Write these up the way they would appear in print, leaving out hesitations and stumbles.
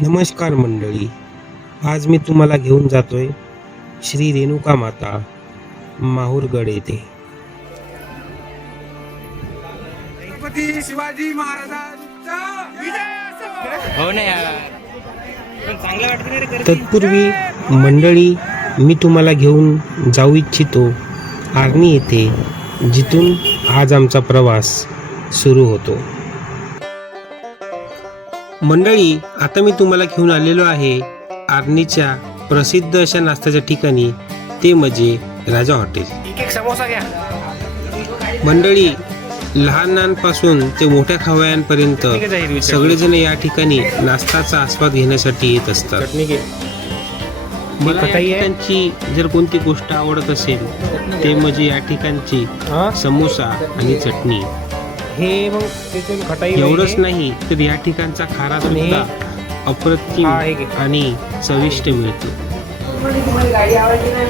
नमस्कार मंडळी, आज मी तुम्हाला घेऊन जातोय श्री रेणुका माता माहूरगड येथे. छत्रपती शिवाजी महाराजांचा विजय हो ना यार, पण चांगलं वाटतं नाही रे गर्दी. तत्पूर्वी मंडळी, मी तुम्हाला घेऊन जाऊ इच्छितो आर्णी येथे, जिथून आज आमचा प्रवास सुरू होतो. मंडळी, आता मी तुम्हाला घेऊन आलेलो आहे आर्णीच्या प्रसिद्ध अशा नाश्त्याच्या ठिकाणी, ते म्हणजे राजा हॉटेल. एक समोसा घ्या. मंडळी, लहानांपासून ते मोठ्या खवय्यांपर्यंत सगळेजण या ठिकाणी नाश्ताचा आस्वाद घेण्यासाठी येत असतात. चटणी घे. मला या ठिकाणची जर कोणती गोष्ट आवडत असेल ते म्हणजे या ठिकाणची समोसा आणि चटणी. हे मग त्यातून खटाई एवढंच नाही तर या ठिकाणचा खारा सुद्धा अप्रतिम आणि चविष्ट मिळतो.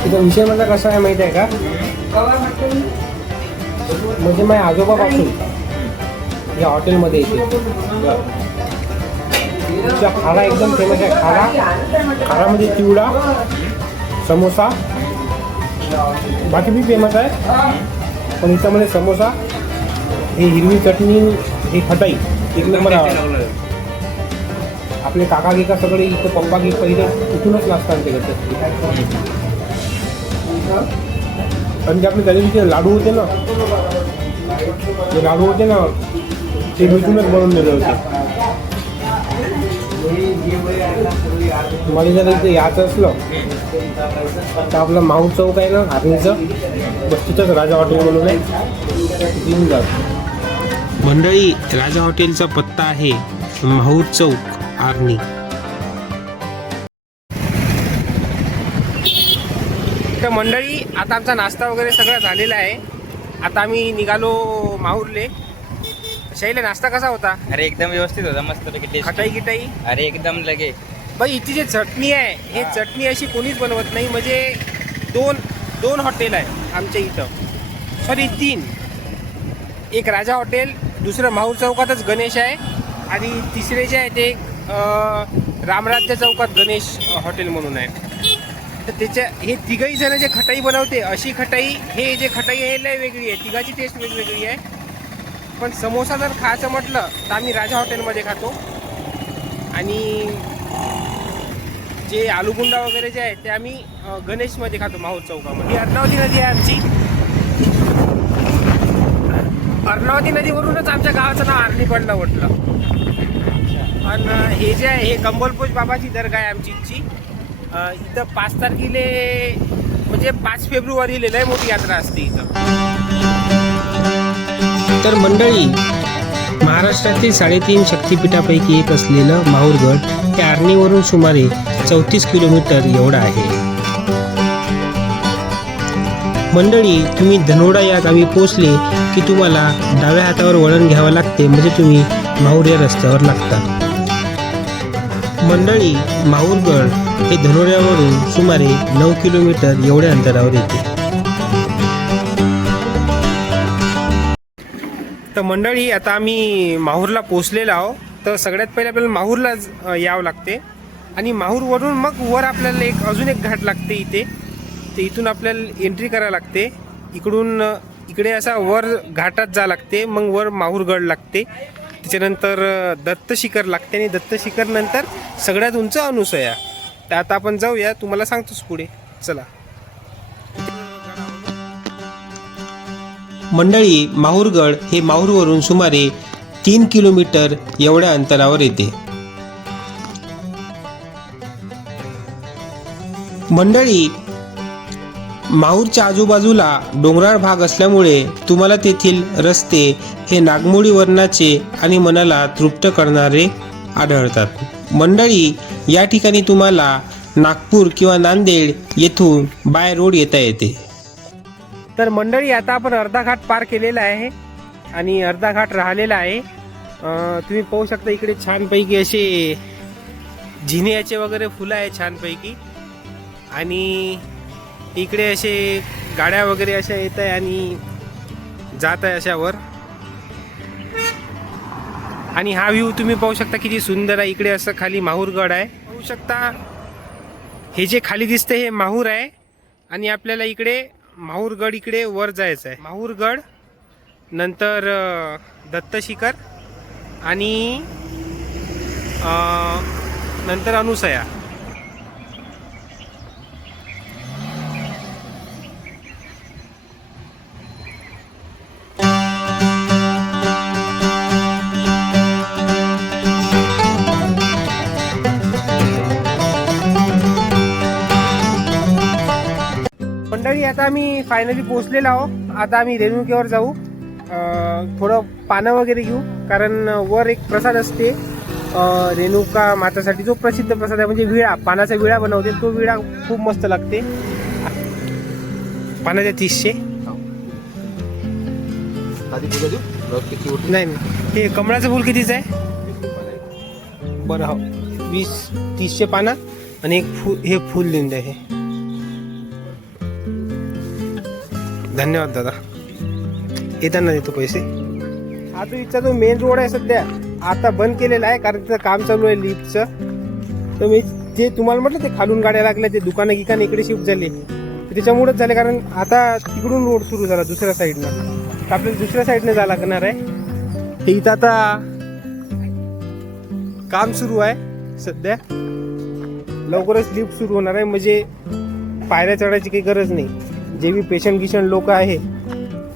तिचा विषय म्हणजे कसा आहे माहिती आहे का, म्हणजे माझ्या आजोबापासून या हॉटेलमध्ये येते. तिचा खारा एकदम फेमस आहे. खारामध्ये चिवडा, समोसा, बाकी बी फेमस आहे, पण याच्यामध्ये समोसा, ही हिरवी चटणी, ही खटाई एक नंबर आहे. आपले काका गिका सगळे इथं, पप्पा गी पहिले इथूनच नाश्ता ते करतात. आणि जे आपले त्या दिवशी लाडू होते ना, ते लाडू होते ना, ते इथूनच बनवून दिले होते. मला जर इथे यायचं असलं तर आपलं माहूर चौक आहे ना आर्णीचं, बस तिथंच राजा हॉटेल म्हणून आहे, येऊन जात. मंडळी, राजा हॉटेलचा पत्ता आहे माहूर चौक, आर्णी. तर मंडळी, आता आमचा नाश्ता वगैरे सगळं झालेला आहे. आता आम्ही निघालो माहूरले. शैले, नाश्ता कसा होता? अरे एकदम व्यवस्थित होता, मस्त खटाई गिटाई. अरे एकदम लगे. बाई, इथे जे चटणी आहे, हे चटणी अशी कोणीच बनवत नाही. म्हणजे दोन हॉटेल आहे आमच्या इथं, सॉरी 3. एक राजा हॉटेल, दुसरं माहूर चौकातच गणेश आहे, आणि तिसरे जे आहे ते रामराज्य चौकात गणेश हॉटेल म्हणून आहे. तर त्याच्या हे तिघही जण जे खटाई बनवते, अशी खटाई, हे जे खटाई आहे लय वेगळी आहे. तिघाची टेस्ट वेगवेगळी आहे. पण समोसा जर खायचं म्हटलं तर आम्ही राजा हॉटेलमध्ये खातो. आणि जे आलूगुंडा वगैरे जे आहे ते आम्ही गणेशमध्ये खातो, माहूर चौकामध्ये. ही अर्णावती नदी आहे आमची. अर्णावती नदीवरूनच आमच्या गावाचं नाव आर्णी पडलं म्हटलं. आणि हे जे आहे, हे कंबलपोच बाबाची दर्गा आहे आमची इथची. इथं 5 तारखेला, म्हणजे 5 फेब्रुवारीला लय मोठी यात्रा असते इथं. तर मंडळी, महाराष्ट्रातील 3.5 शक्तिपीठापैकी एक असलेलं माहूरगड हे आर्णीवरून सुमारे 34 किलोमीटर एवढं आहे. मंडळी, तुम्ही धनोडा या गावी पोहोचले की तुम्हाला डाव्या हातावर वळण घ्यावं लागते, म्हणजे तुम्ही माहूर या रस्त्यावर लागता. मंडळी, माहूरगड हे धनोड्यावरून सुमारे 9 किलोमीटर एवढ्या अंतरावर येते. तर मंडळी, आता आम्ही माहूरला पोचलेलो आहो. तर सगळ्यात पहिले आपल्याला माहूरला यावं लागते, आणि माहूरवरून मग वर आपल्याला अजून एक घाट लागते इथे. तर इथून आपल्याला एंट्री करायला लागते. इकडून इकडे असा वर घाटात जा लागते, मग वर माहूरगड लागते. त्याच्यानंतर दत्तशिखर लागते, आणि दत्तशिखर नंतर सगळ्यात उंच अनुसया. तर आता आपण जाऊया, तुम्हाला सांगतोच पुढे. चला. मंडळी, माहूरगड हे माहूरवरून सुमारे 3 किलोमीटर एवढ्या अंतरावर येते. मंडळी, माहूरच्या आजूबाजूला डोंगराळ भाग असल्यामुळे तुम्हाला तेथील रस्ते हे नागमोडी वर्णाचे आणि मनाला तृप्त करणारे आढळतात. मंडळी, या ठिकाणी तुम्हाला नागपूर किंवा नांदेड येथून बाय रोड येता येते. तर मंडळी, आता आपण अर्धा घाट पार केलेला आहे, आणि अर्धा घाट राहिलेला आहे. तुम्ही पाहू शकता इकडे छानपैकी असे झिनियाचे वगैरे फुलं आहे छानपैकी, आणि इकडे असे गाड्या वगैरे अशा येत आहे आणि जात आहे अशावर. आणि हा व्ह्यू तुम्ही पाहू शकता किती सुंदर आहे. इकडे असं खाली माहूरगड आहे पाहू शकता. हे जे खाली दिसते हे माहूर आहे आणि आपल्याला इकडे माहूरगड इकडे वर जायचं आहे. माहूरगड नंतर दत्तशिखर आणि नंतर अनुसया. मंडळी आता आम्ही फायनली पोहोचलेलो आहोत. आता आम्ही रेणुकेवर जाऊ. थोडं पानं वगैरे घेऊ कारण वर एक प्रसाद असते रेणुका मातासाठी जो प्रसिद्ध प्रसाद आहे म्हणजे विळा, पानाचा विळा बनवते. तो विळा खूप मस्त लागते. पानाच्या 300 नाही हे कमळाचं फूल कितीच आहे बरं हो 20-30 पानं आणि एक फूल हे फूल देऊन द्या. हे धन्यवाद दादा. येताना देतो पैसे. हा जो इथचा जो मेन रोड आहे सध्या आता बंद केलेला आहे कारण तिथं काम चालू आहे लिफ्टचं. तर मी जे तुम्हाला म्हटलं ते खालून गाड्या लागल्या ते दुकानं गिकानं इकडे शिफ्ट झाले त्याच्यामुळेच झाले कारण आता तिकडून रोड सुरू झाला दुसऱ्या साईडनं. तर आपल्याला दुसऱ्या साईडने जावं लागणार आहे. हे इथं आता काम सुरू आहे सध्या. लवकरच लिफ्ट सुरू होणार आहे म्हणजे पायऱ्या चढायची काही गरज नाही. जे बी पेशंट गिशंट लोक आहे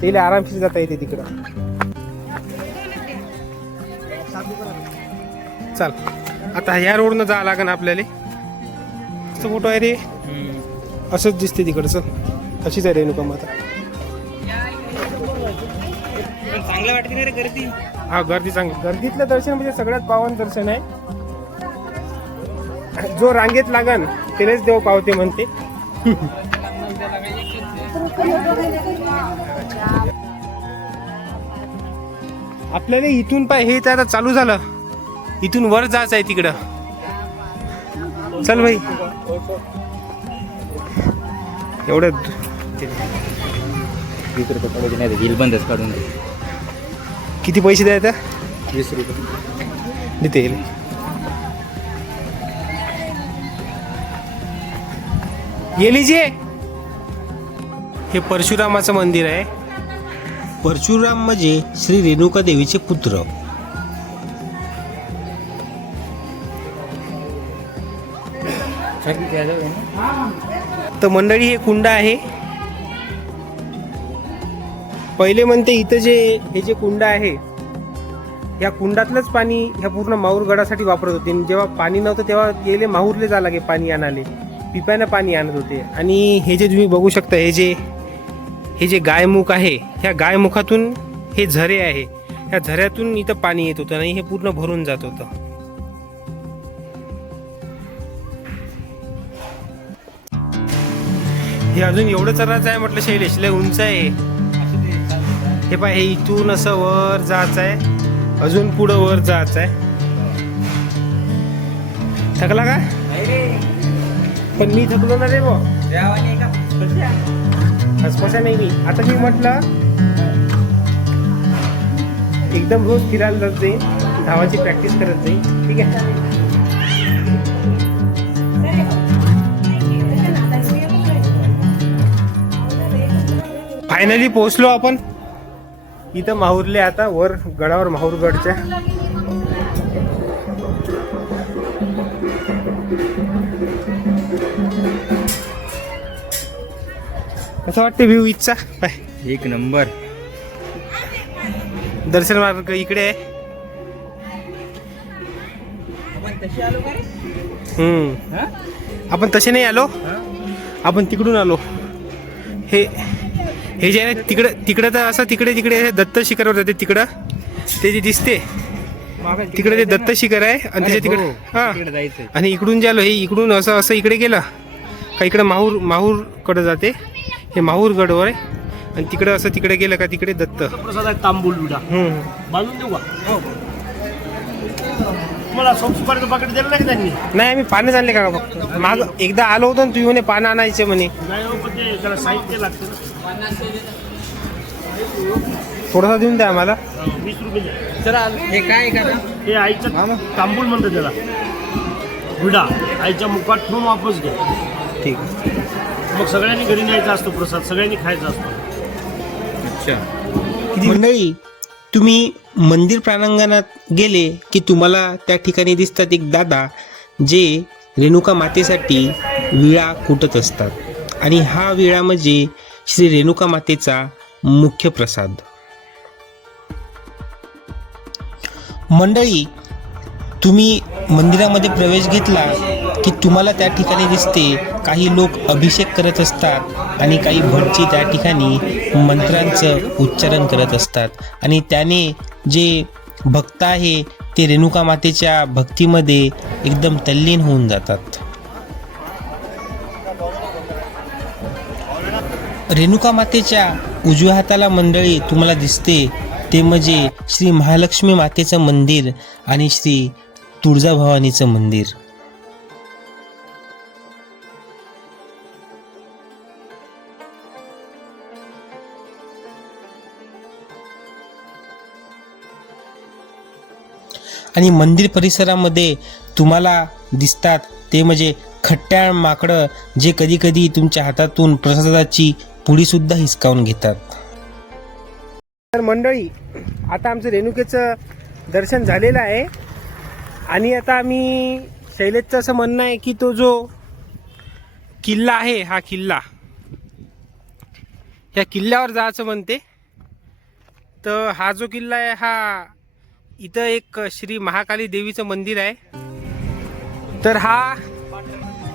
ते आरामशीर जाता येते तिकडं. चल आता ह्या रोडनं जावं लागेल आपल्याला. फोटो आहे रे असंच दिसते तिकडचं. अशीच आहे रेणुका माता. चांगलं वाटते ना रे गर्दी. हा गर्दी चांगली. गर्दीतलं दर्शन म्हणजे सगळ्यात पावन दर्शन आहे. जो रांगेत लागन त्यालाच देव पावते म्हणते. आपल्याला इथून पाय हे तर आता चालू झालं. इथून वर जायचं आहे तिकडं. चल भाई एवढं बिल बंदच काढून दे. किती पैसे द्यायचं 20 रुपये देते. ये लीजिए. हे परशुरामाचं मंदिर आहे. परशुराम म्हणजे श्री रेणुका देवीचे पुत्र. तर मंडळी हे कुंड आहे. पहिले म्हणते इथं हे जे कुंड आहे या कुंडातलंच पाणी ह्या पूर्ण माहूरगडासाठी वापरत होते. जेव्हा पाणी नव्हतं तेव्हा गेले माहूरले जा लागे पाणी आणाले. पिप्यानं पाणी आणत होते. आणि हे जे तुम्ही बघू शकता हे जे गायमुख आहे ह्या गायमुखातून हे झरे आहे. ह्या झऱ्यातून इथं पाणी येत होतं आणि हे पूर्ण भरून जात होतं. हे अजून एवढं चढायचं आहे म्हटलं शैलेश लय उंच आहे. हे पाय हे इथून असं वर जायचं आहे. अजून पुढं वर जायचं आहे. थकला का? पण मी थकलो ना रे भाऊ. हसपसा नाही मी. आता मी म्हटलं एकदम रोज फिरायला जात जाईल. धावाची प्रॅक्टिस करत जाईल. ठीक आहे. फायनली पोहोचलो आपण इथं माहूरले. आता वर गडावर माहूरगडच्या कसं वाटते व्ह्यू इथचा? पाय एक नंबर. दर्शन मार्ग इकडे आहे. आपण तसे नाही आलो. आपण तिकडून आलो. हे जे आहे तिकडं तर असं तिकडे दत्त शिखरवर जाते. तिकडं ते जे दिसते तिकडे ते दत्त शिखर आहे आणि त्याच्या तिकडे हा. आणि इकडून जे आलो हे इकडून असं इकडे गेलं का इकडे माहूरकडे जाते. हे माहूरगडवर आहे. आणि तिकडे असं तिकडे गेलं का तिकडे दत्त तांबूल विडा बांधून देऊ का? मला सोपसुपारीचं पाकिट दिलं नाही त्यांनी. नाही आम्ही पानं आणले का फक्त. माग एकदा आलो होतो ना तू म्हणे पानं आणायचे म्हणे. नाही हो, पण ते त्याला साहित्य लागतं ना. थोडासा देऊन द्या आम्हाला. हो. 20 रुपये द्या. चला हे काय करा हे आईचं तांबूल म्हणतात त्याला. विडा आईच्या मुखात ठेवून वापस घ्या. ठीक. मग सगळ्यांनी घरी न्यायचा असतो प्रसाद, सगळ्यांनी खायचा असतो. अच्छा. मंडळी, तुम्ही मंदिर प्रांगणात गेले की तुम्हाला त्या ठिकाणी दिसतात एक दादा जे रेणुका मातेसाठी विळा कुटत असतात आणि हा विळा म्हणजे श्री रेणुका मातेचा मुख्य प्रसाद. मंडळी, तुम्ही मंदिरामध्ये प्रवेश घेतला की तुम्हाला त्या ठिकाणी दिसते काही लोक अभिषेक करत असतात आणि काही भटजी त्या ठिकाणी मंत्रांचं उच्चारण करत असतात आणि त्याने जे भक्त आहे ते रेणुका मातेच्या भक्तीमध्ये एकदम तल्लीन होऊन जातात. रेणुका मातेच्या उजव्या हाताला मंडळी तुम्हाला दिसते ते म्हणजे श्री महालक्ष्मी मातेचं मंदिर आणि श्री तुळजाभवानीचं मंदिर. आणि मंदिर परिसरामध्ये तुम्हाला दिसतात ते म्हणजे खट्याळ माकडं जे कधी कधी तुमच्या हातातून प्रसादाची पुडीसुद्धा हिसकावून घेतात. तर मंडळी, आता आमचं रेणुकेचं दर्शन झालेलं आहे आणि आता आम्ही शैलेशचं असं म्हणणं आहे की तो जो किल्ला आहे हा किल्ला, ह्या किल्ल्यावर जायचं म्हणते. तर हा जो किल्ला आहे हा इथं एक श्री महाकाली देवीचं मंदिर आहे. तर हा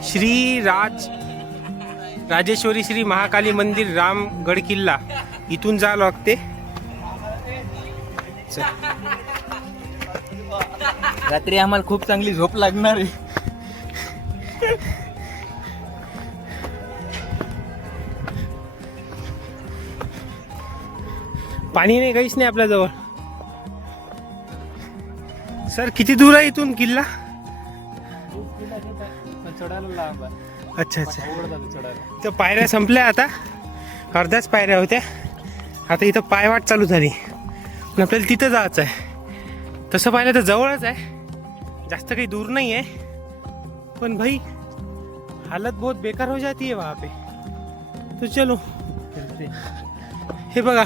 श्री राजेश्वरी श्री महाकाली मंदिर रामगड किल्ला इथून जावं लागते. रात्री आम्हाला खूप चांगली झोप लागणार आहे. पाणी नाही, काहीच नाही आपल्याजवळ. सर किती दूर आहे इथून किल्ला? अच्छा अच्छा. तर पायऱ्या संपल्या, आता अर्ध्याच पायऱ्या होत्या. आता इथं पायवाट चालू झाली पण आपल्याला तिथं जायचं आहे. तसं पाहिलं तर जवळच आहे, जास्त काही दूर नाही आहे. पण भाई हालत बहुत बेकार हो जाती है वहाँ पे. तो चलो. हे बघा,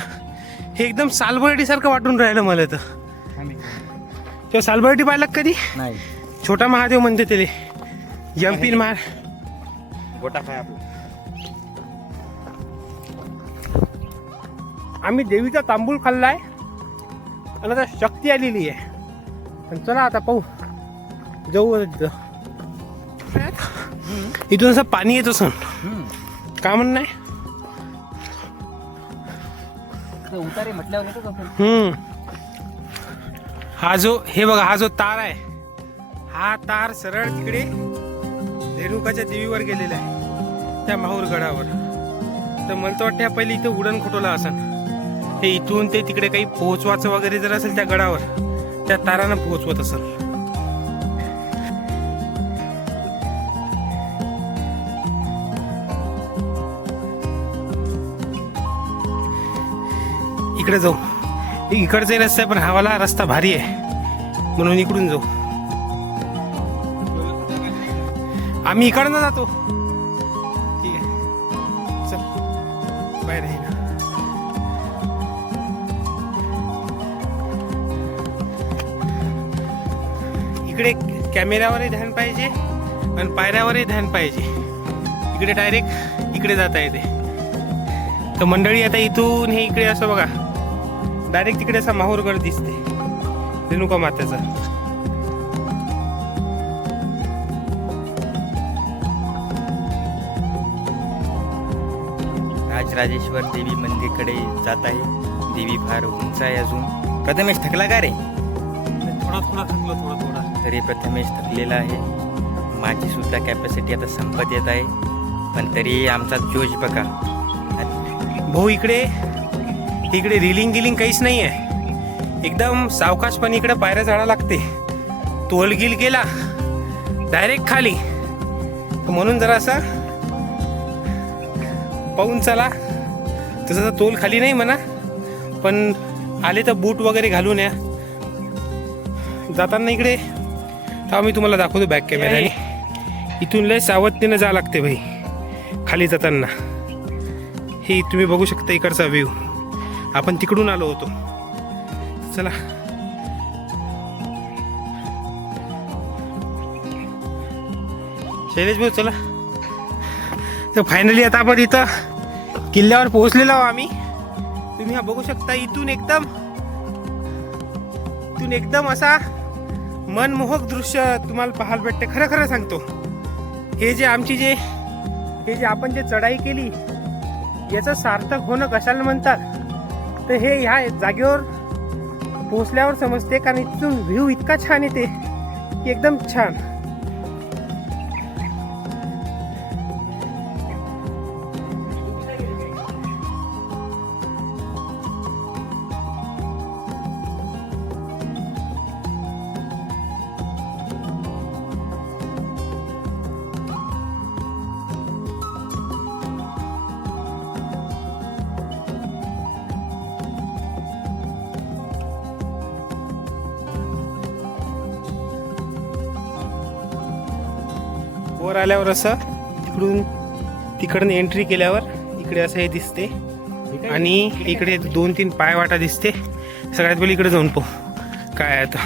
हे एकदम सालबर्डी सारखं वाटून राहिलं मला. तर तेव्हा सालबर्डी पाहिलं कधी? नाही. छोटा महादेव म्हणते त्याले. यम्पीन मार गोटा काय आपला. आम्ही देवीचा तांबूळ खाल्लाय आणि आता शक्ती आलेली आहे. आणि चला आता पाहू, जाऊ तिथं. इथून असं पाणी येत असं का म्हणणं आहे. उतारे म्हटल्यावर येतो का? हा जो, हे बघा, हा जो तार आहे, हा तार सरळ तिकडे रेणुकाच्या देवीवर गेलेला आहे, त्या माहूर गडावर. तर मला तर वाटतं पहिले इथं उडण खटोला असन. हे इथून ते तिकडे काही पोहोचवायचं वगैरे जर असेल त्या गडावर, त्या तारानं पोहोचवत असेल. इकडे जाऊ. इकडचा रस्ता आहे पण हा रस्ता भारी आहे म्हणून इकडून जाऊ. आम्ही इकडनं जातो. ठीक आहे, चल बाहेर आहे ना. इकडे कॅमेऱ्यावरही ध्यान पाहिजे आणि पायऱ्यावरही ध्यान पाहिजे. इकडे डायरेक्ट इकडे जाता येते. तर मंडळी, आता इथून हे इकडे असं बघा, डायरेक्ट तिकडे असा माहूरगड दिसते रेणुका मातेचा. राजराजेश्वर देवी मंदिरकडे जात आहे. देवी फार उंच आहे अजून. प्रथमेश थकला का रे? थोडा थकलो, थोडा. तरी प्रथमेश थकलेला आहे. माझी सुद्धा कॅपॅसिटी आता संपत येत आहे, पण तरी आमचा जोश बघा. भाऊ, इकडे रिलिंग गिलिंग काहीच नाही आहे. एकदम सावकाशपणे इकडे पायऱ्या चढा लागते. तोलगिल केला डायरेक्ट खाली. म्हणून जरा असा पाहून चला. तसं तर तोल खाली नाही म्हणा, पण आले तर बूट वगैरे घालून या. जाताना इकडे तेव्हा मी तुम्हाला दाखवतो बॅक कॅमेराने. इथून लय सावधतेनं जावं लागते भाई खाली जाताना. हे तुम्ही बघू शकता इकडचा व्ह्यू. आपण तिकडून आलो होतो. चला शैलेश भाऊ चला. तर फायनली आता आपण इथं किल्ल्यावर पोहोचलेलो आहोत आम्ही. तुम्ही हा बघू शकता. इथून एकदम असा मनमोहक दृश्य तुम्हाला पाहायला भेटते. खरं खरं सांगतो, हे जे आपण जे चढाई केली याचं सार्थक होणं कशाला म्हणतात तर हे ह्या जागेवर पोहोचल्यावर समजते. कारण इथून व्ह्यू इतका छान येते की एकदम छान. वर आल्यावर असं तिकडून एंट्री केल्यावर इकडे असं हे दिसते आणि इकडे 2-3 पायवाटा दिसते. सगळ्यात पहिले इकडे जाऊन पाहू काय आहे आता.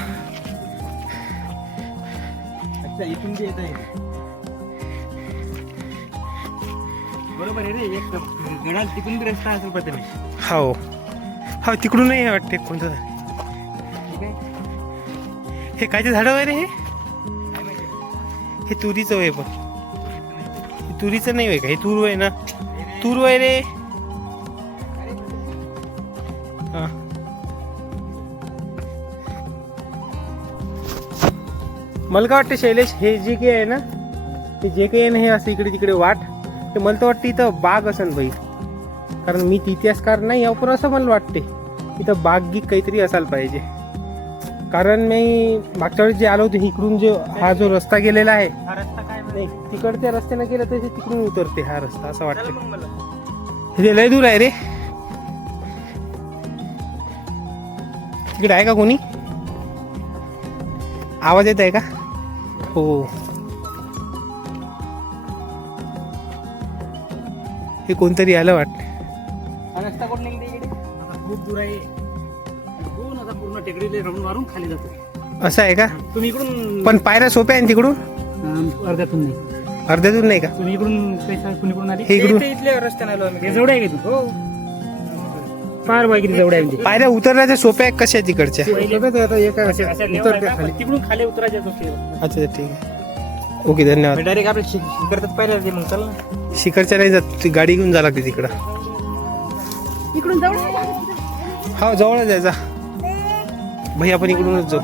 इथून जे येत आहे बरोबर आहे रे. एक गडाल तिकडून बी रस्ता असेल प्रथमे. हो तिकडूनही वाटते कोणतं. हे कायचे झाडं आहे रे. हे तुरीचं आहे. पण हे तुरीचं नाही आहे का. हे तूर आहे ना. तूर आहे रे. हा मला काय वाटतं शैलेश, हे जे काही आहे ना ते जे काही आहे ना हे असं इकडे तिकडे वाट ते मला तर वाटतं इथं बाग असेल बाई. कारण मी इतिहासकार नाही यावर पण असं मला वाटते इथं बाग गीक काहीतरी असायला पाहिजे. कारण मी मागच्या वेळेस जे आलो होतो इकडून हा जो रस्ता गेलेला आहे हा रस्ता काय नाही तिकडच्या रस्त्याने गेलं तर तिकडून उतरते हा रस्ता असं वाटतं. हे लय दूर आहे रे. तिकडे आहे का कोणी. आवाज येत आहे का. हो हे कोणतरी आलं वाटतं. हा रस्ता कोण निघते इकडे. खूप दूर आहे. पूर्ण टेकडीले राऊंड मारून खाली जातो. असं आहे का. तुम्ही इकडून पण पायऱ्या सोप्या आहे तिकडून. अर्ध्यातून नाही. अर्ध्यातून नाही का. तुम्ही इकडून कुणीकडून आली. हे इकडून इथल्या रस्त्याने आलो आम्ही. जवळ आहे का. हो फार बाई किती जवळ आहे म्हणजे. पायऱ्या उतरण्याच्या सोप्या आहेत कशा तिकडच्या. तिकडून खाली उतरायचे. अच्छा ठीक आहे. ओके धन्यवाद. डायरेक्ट आपल्या शिखरच पाहिजे मग चल ना. शिखरच्या नाही जात ती गाडी घेऊन जावं लागते तिकडं. इकडून जाऊ. हा जवळच आहे जा भाई. आपण इकडूनच जाऊ.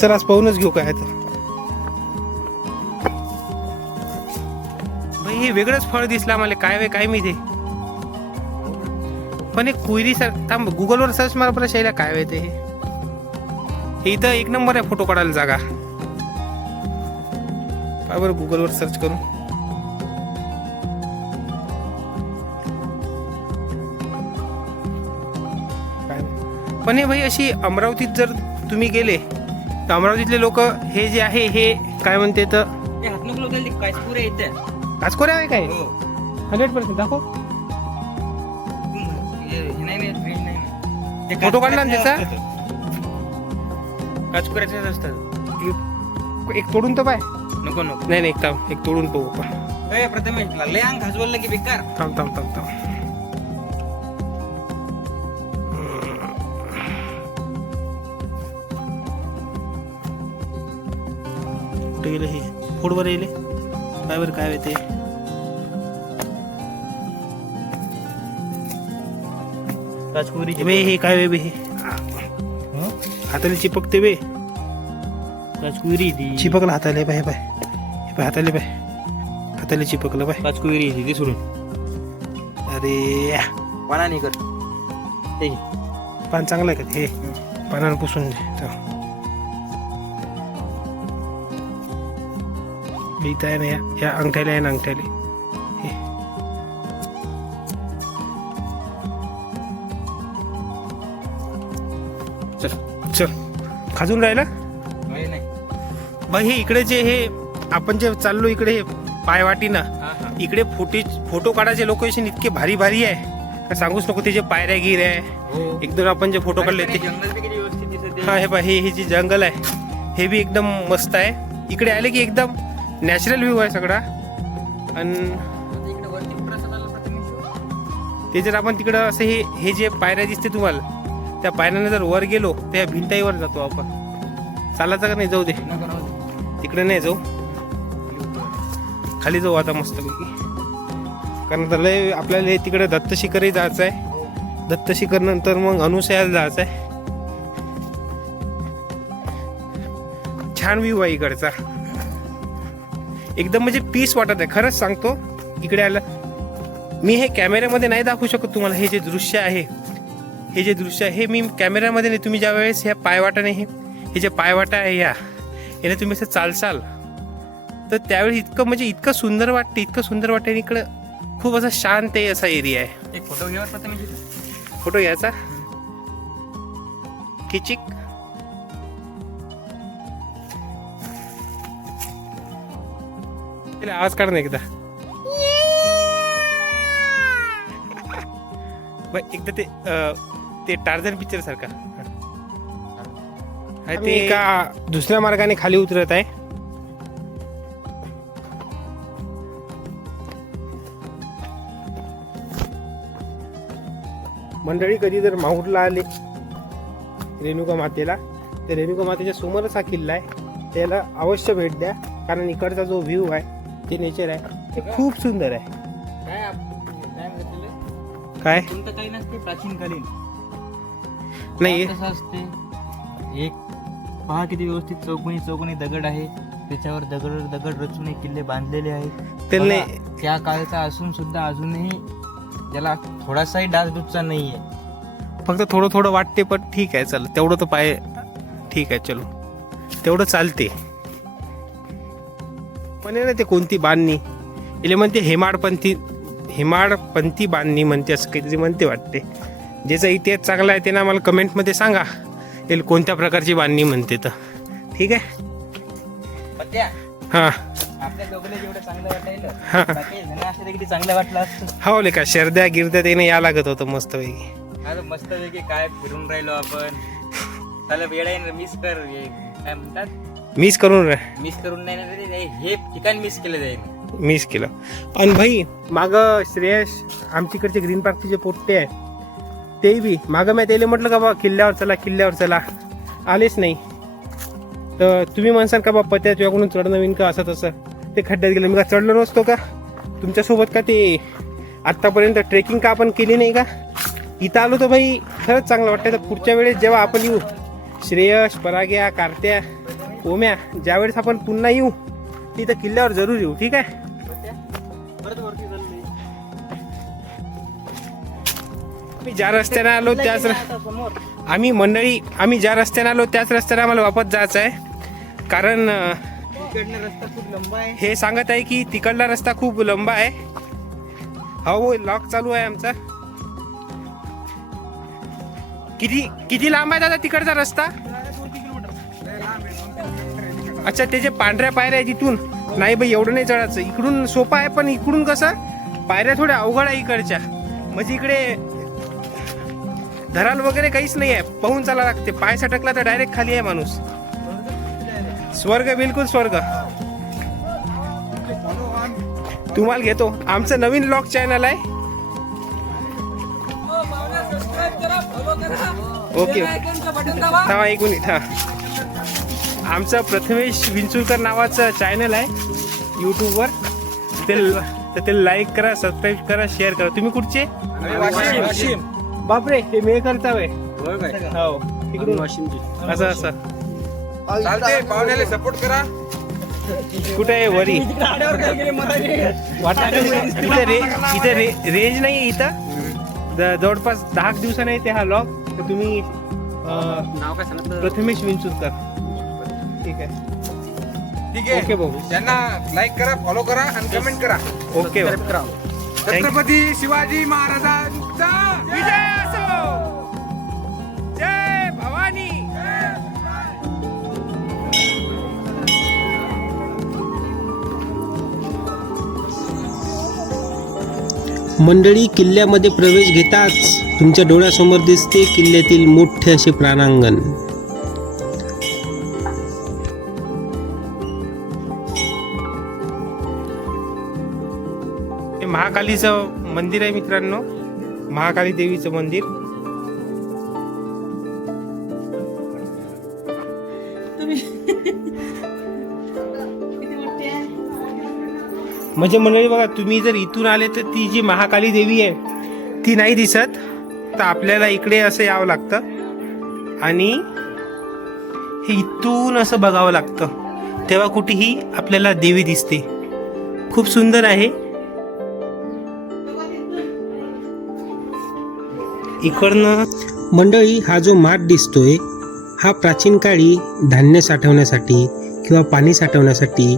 चल आज पाहूनच घेऊ काय तर. भाई हे वेगळंच फळ दिसला मला. काय मी ते पण एक कुयरी सर थांब गुगलवर सर्च मारा बरं शैला काय आहे ते. हे इथं एक नंबर आहे फोटो काढायला जागा. काय बरं गुगलवर सर्च करून. पण हे भाई अशी अमरावतीत जर तुम्ही गेले तर अमरावतीतले लोक हे जे आहे हे काय म्हणते तर काचकोऱ्या आहे काय. 100% दाखव. फोटो काढला ना त्याचा. काचकुऱ्याचे असतात. एक तोडून तर पाय. नको नाही एक तोडून पाहू आपण. प्रथमेश लागले अंग घासवलं की बेकार. थांब कुठे गेलं हे. फोडवर येईल काय बरं काय ते. काचकुरी बे हे काय बे हे हाताला चिपकते बे. काचकुरी ती चिपकलं हाताला. पाय हे पाय हाताला चिपकलं पाय. काचकुरी ती सोडून. अरे पाना नाही कर. पान चांगलं आहे का हे. पानानं पुसून इथं आहे ना या अंगठ्याला आहे ना अंगठ्याला. चल चल खाजून राहिला बाई. हे इकडे जे हे आपण जे चाललो इकडे हे पायवाटीनं, इकडे फोटो काढायचे लोकेशन इतके भारी भारी आहे का सांगूच नको. त्याचे पायऱ्या गिर आहे एकदम. आपण जे फोटो काढले ते हा हे पाय हे जे जंगल आहे हे बी एकदम मस्त आहे. इकडे आले की एकदम नॅचरल व्ह्यू आहे सगळा. आणि ते जर आपण तिकडं असं हे जे पायऱ्या दिसते तुम्हाला, त्या पायऱ्याने जर वर गेलो तर या भिंताईवर जातो आपण. चालायचं का नाही? जाऊ दे तिकडे नाही जाऊ, खाली जाऊ आता मस्तपैकी. कारण तर लय आपल्याला तिकडे दत्तशिखरही जायचं आहे. दत्तशिखर नंतर मग अनुसयाला जायचं आहे. छान व्ह्यू आहे इकडचा एकदम. म्हणजे पीस वाटत आहे खरंच सांगतो. इकडे आलं मी हे कॅमेऱ्यामध्ये नाही दाखवू शकत तुम्हाला. हे जे दृश्य आहे, हे जे दृश्य आहे हे मी कॅमेऱ्यामध्ये नाही. तुम्ही ज्या वेळेस ह्या पायवाटाने हे जे पायवाटा आहे याने तुम्ही असं चालसाल तर त्यावेळी इतकं म्हणजे इतकं सुंदर वाटते, इतकं सुंदर वाटते. आणि इकडं खूप असा शांत आहे असा एरिया आहे. एक फोटो घ्यावा फोटो घ्यायचा खिचिक. आवाज काढ ना एकदा एकदा. ते टार्झन पिक्चर सारखा ते एका दुसऱ्या मार्गाने खाली उतरत आहे. मंडळी कधी जर माहूरला आले रेणुका मातेला, तर रेणुका मातेच्या समोरच हा किल्ला आहे. त्याला अवश्य भेट द्या. कारण इकडचा जो व्ह्यू आहे, ते नेचर आहे, ते खूप सुंदर आहे. काय काही नसते प्राचीनकालीन नाही कसं असते. एक पहा किती व्यवस्थित चौकोनी दगड आहे. त्याच्यावर दगड रचून हे किल्ले बांधलेले आहेत. त्याला बघा, त्या काळचा असून सुद्धा अजूनही त्याला थोडासाही डासडुसचा नाहीये. फक्त थोडं वाटते, पण ठीक आहे. चल तेवढं तर पाय ठीक आहे. चलो तेवढं चालते. म्हणे ना ते कोणती बांधणी इले म्हणते हेमाडपंथी बांधणी म्हणते, असं काहीतरी म्हणते वाटते. ज्याचा इतिहास चांगला आहे त्यानं आम्हाला कमेंटमध्ये सांगा त्याला कोणत्या प्रकारची बांधणी म्हणते. तर ठीक आहे. हां आपल्या दोघांना जेवढं चांगलं वाटायला हां किती चांगलं वाटलं असतं. हो का शर्द्या गिरद्या त्याने या लागत होतं मस्तपैकी. अरे मस्त पैकी काय फिरून राहिलो आपण. त्याला वेळ मिस कर काय म्हणतात, मिस करून मिस करून नाही ना रे, हे ठिकाण मिस केलं जाईल. मिस केलं. आणि भाई माग श्रेयस आमच्याकडचे ग्रीन पार्कचे जे पोट्टे आहे ते बी मागं मी त्याला म्हटलं का बा किल्ल्यावर चला आलेच नाही. तर तुम्ही म्हणसाल का बा पत्या तुझ्याकडून चढणं नवीन का असं तसं. ते खड्ड्यात गेलं. मी का चढलो नसतो का तुमच्यासोबत? का ते आत्तापर्यंत ट्रेकिंग का आपण केली नाही का? इथं आलो तर भाई खरंच चांगलं वाटतं. तर पुढच्या वेळेस जेव्हा आपण येऊ, श्रेयस, पराग्या, कार्त्या, ओम्या, ज्या वेळेस आपण पुन्हा येऊ तिथं किल्ल्यावर जरूर येऊ. ठीक आहे. आम्ही ज्या रस्त्याने आलो त्याच आम्ही ज्या रस्त्याने आलो त्याच रस्त्याने आम्हाला वापस जायचं आहे. कारण रस्ता खूप लंबा आहे. हे सांगत आहे की तिकडला रस्ता खूप लंबा आहे. हो लॉक चालू आहे आमचा. किती लांब आहे दादा तिकडचा रस्ता? अच्छा ते जे पांढऱ्या पायऱ्या आहे तिथून नाही बाई एवढं नाही चढायचं. इकडून सोपं आहे, पण इकडून कसं पायऱ्या थोड्या अवघड आहे इकडच्या. म्हणजे इकडे धराल वगैरे काहीच नाही आहे, पाहून चाला लागते. पाय सटकला तर डायरेक्ट खाली आहे माणूस. स्वर्ग, बिलकुल स्वर्ग. तुम्हाला घेतो. आमचं नवीन ब्लॉग चॅनल आहे. ओके हा एक मिनिट. हा आमचं प्रथमेश विंचुरकर नावाचं चॅनल आहे यूट्यूबवर. ते लाईक करा, सबस्क्राईब करा, शेअर करा. तुम्ही कुठचे? बापरे हे मेळकरचा आहे. हो तिकडून असं चालते पाहुण्याला सपोर्ट करा. कुठे आहे वरी इथे रेंज नाही आहे इथं. जवळपास 10 दिवसाने येते हा लॉग. तर तुम्ही नाव काय सांगितलं? प्रथमेश विंचुरकर. ठीक आहे. ओके भाऊ. त्यांना लाईक करा, फॉलो करा आणि कमेंट करा. ओके छत्रपती शिवाजी महाराजांचा विजय असो. जय भवानी. मंडळी, किल्ल्यामध्ये प्रवेश घेताच तुमच्या डोळ्यासमोर दिसते किल्ल्यातील मोठे असे प्रांगण. हे महाकालीचं मंदिर आहे मित्रांनो, महाकाली देवीचं मंदिर. म्हणजे मंडळी बघा, तुम्ही जर इथून आले तर ती जी महाकाली देवी आहे ती नाही दिसत, तर आपल्याला इकडे असं यावं लागतं आणि हे इथून असं बघावं लागतं, तेव्हा कुठेही आपल्याला देवी दिसते. खूप सुंदर आहे. इकडनं मंडळी, हा जो माठ दिसतोय हा प्राचीन काळी धान्य साठवण्यासाठी किंवा पाणी साठवण्यासाठी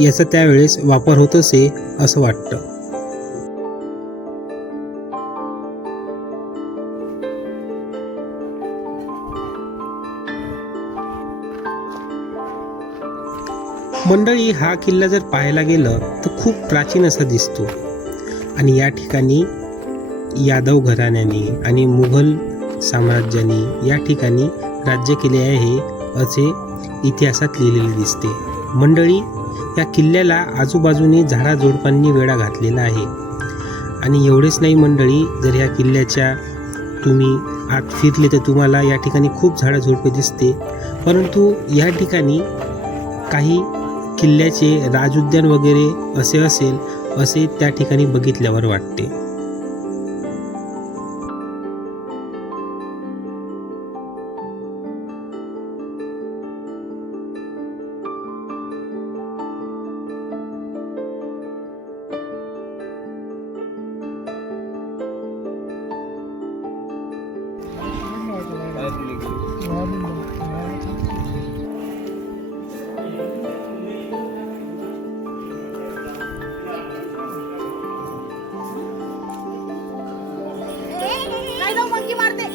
याचा त्यावेळेस वापर होत असे असं वाटतं. मंडळी, हा किल्ला जर पाहायला गेलं तर खूप प्राचीन असा दिसतो आणि या ठिकाणी यादव घराण्याने आणि मुघल साम्राज्याने या ठिकाणी राज्य केले आहे असे इतिहासात लिहिलेले दिसते. मंडळी, या किल्ल्याला आजूबाजूने झाडाझुडपांनी वेढा घातलेला आहे. आणि एवढेच नाही मंडळी, जर या किल्ल्याच्या तुम्ही आत फिरले तर तुम्हाला या ठिकाणी खूप झाडाझुडपे दिसते, परंतु या ठिकाणी काही किल्ल्याचे राजउद्यान वगैरे असे असेल असे त्या ठिकाणी बघितल्यावर वाटते. काय जाऊ मंकी मारते.